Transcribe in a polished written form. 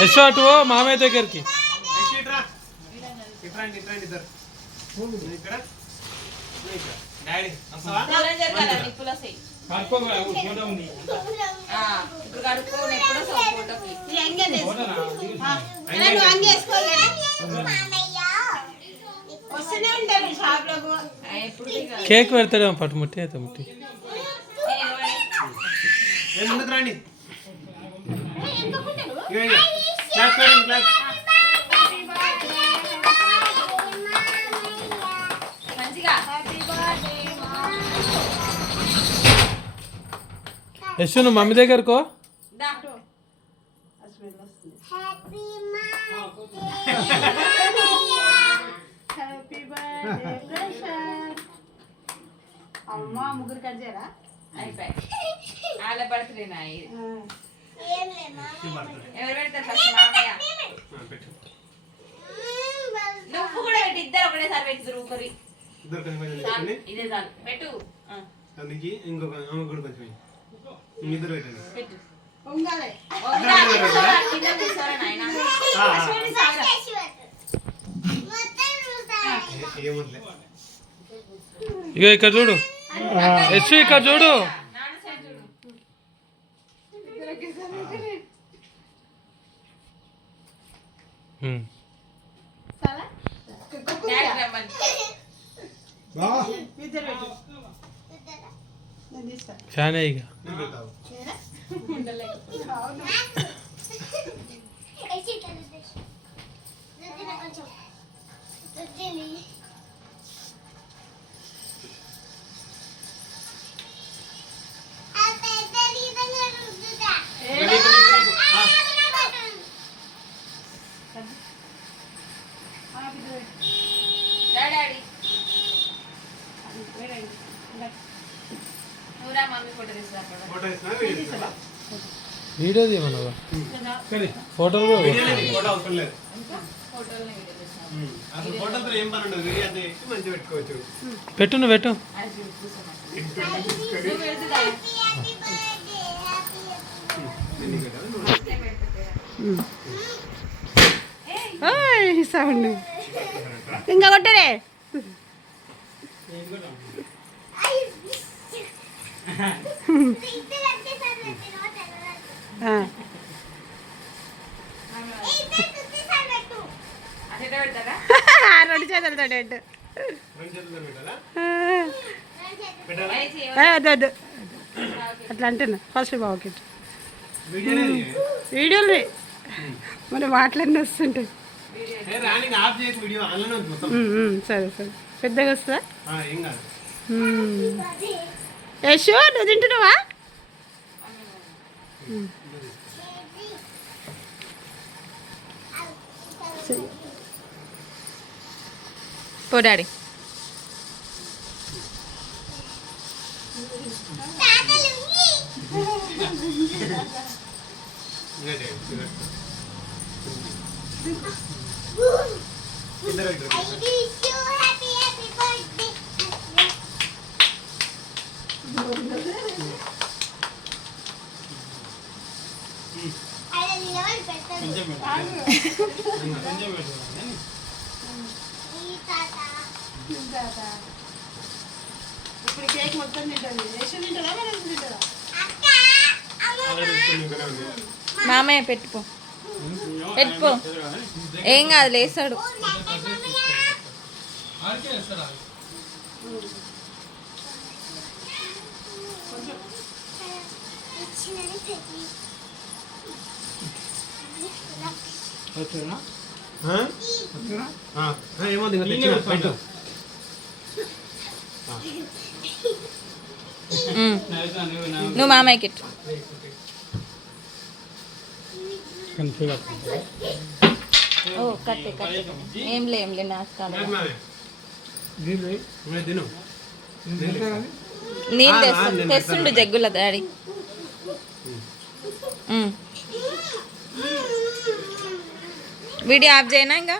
యశో అటు మామయ్య దగ్గరికి. కేక్ పెడతాడేమో పట్టుముట్టి అయితే ముట్టి. యశు నువ్వు మమ్మీ దగ్గరకో. అమ్మా ముగ్గురు కట్ చేయరా అయిపోయి వాళ్ళ బర్త్డే నా ఎవరు పెడతారు ఫస్ట్ మామయ్య నువ్వు కూడా పెట్టి ఇద్దరు ఒకటేసారి పెట్టుదురు ఊపరి ఇదే చాలు పెట్టు ఇంకొక కొంచెం ఇద్దరు పెట్టండి పెట్టు ఇక ఇక్కడ చూడు యశు, ఇక్కడ చూడు. ఫ్యాన్ ఇక వీడియో తీయమన్నావా? ఫోటోలు పెట్టు, నువ్వు పెట్టు. సౌండ్ ఇంకా కొట్టరే. రెండు చేతులతో వద్దు అట్లా అంటున్నా. ఫస్ట్ బాగుకి వీడియోలు మరి మాటలన్నీ వస్తుంటాయి. సరే సరే పెద్దగా వస్తుందా? యశు నువ్వు తింటున్నావా? పో డాడీ. ఇప్పుడు కేక్ మొత్తం తింటుంది. యశు తింటుందా మరి తింటుందా? మామయ్య పెట్టుకో పెట్టుకో ఏం కాదు లేస్తాడు. నువ్వు మామయ్యకి ఓ కట్టే కట్టే ఏంలే నాశకాలు నీళ్ళు తెస్తుండు జగ్గుల డాడీ. వీడియో ఆఫ్ చేయనా ఇంకా?